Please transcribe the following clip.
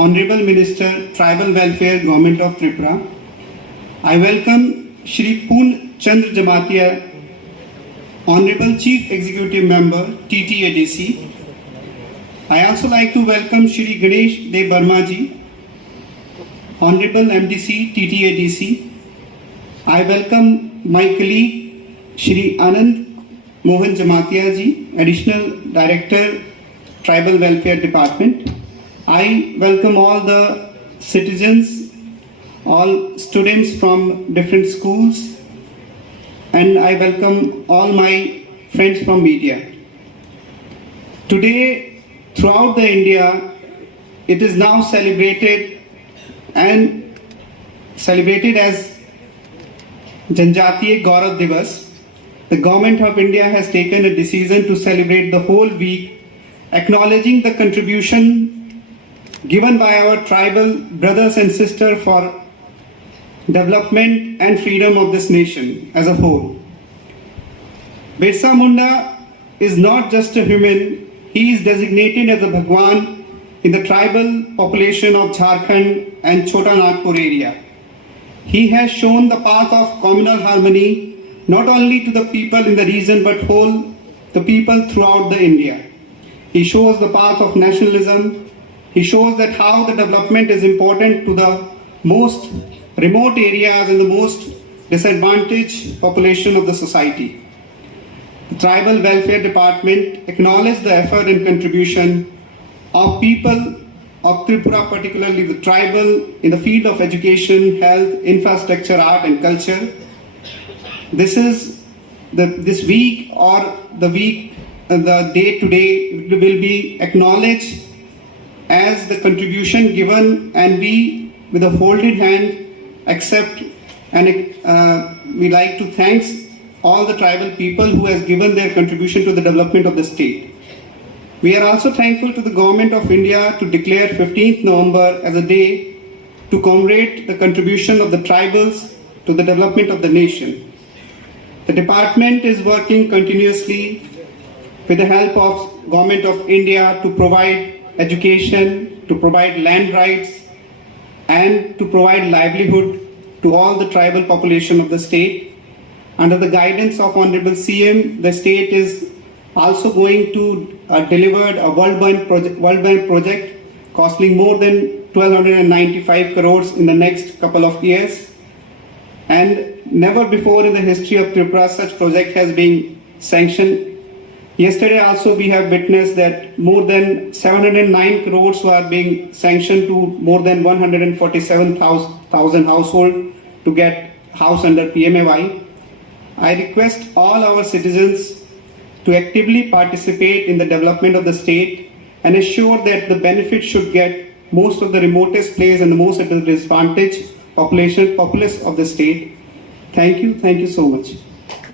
Honorable Minister, Tribal Welfare, Government of Tripura. I welcome Shri Poon Chandra Jamatia, Honorable Chief Executive Member, TTADC. I also like to welcome Shri Ganesh De Barma ji, Honorable MDC, TTADC. I welcome my colleague Shri Anand Mohan Jamatia ji, Additional Director, Tribal Welfare Department. I welcome all the citizens, all students from different schools, and I welcome all my friends from media. Today, throughout the India, it is now celebrated as Janjatiya Gaurav Divas. The Government of India has taken a decision to celebrate the whole week, acknowledging the contribution given by our tribal brothers and sisters for development and freedom of this nation as a whole. Birsa Munda is not just a human, he is designated as a Bhagwan in the tribal population of Jharkhand and Chota Nagpur area. He has shown the path of communal harmony not only to the people in the region but whole the people throughout the India. He shows the path of nationalism. He shows that how the development is important to the most remote areas and the most disadvantaged population of the society. The Tribal Welfare Department acknowledges the effort and contribution of people of Tripura, particularly the tribal, in the field of education, health, infrastructure, art and culture. This week or the day today will be acknowledged as the contribution given, and we with a folded hand accept, and we like to thank all the tribal people who has given their contribution to the development of the state. We are also thankful to the Government of India to declare 15th November as a day to commemorate the contribution of the tribals to the development of the nation. The department is working continuously with the help of Government of India to provide education, to provide land rights, and to provide livelihood to all the tribal population of the state. Under the guidance of Honorable CM, the state is also going to deliver a World Bank project costing more than 1,295 crores in the next couple of years. And never before in the history of Tripura such project has been sanctioned. Yesterday also we have witnessed that more than 709 crores were being sanctioned to more than 147,000 households to get house under PMAY. I request all our citizens to actively participate in the development of the state and ensure that the benefit should get most of the remotest place and the most disadvantaged populace of the state. Thank you so much.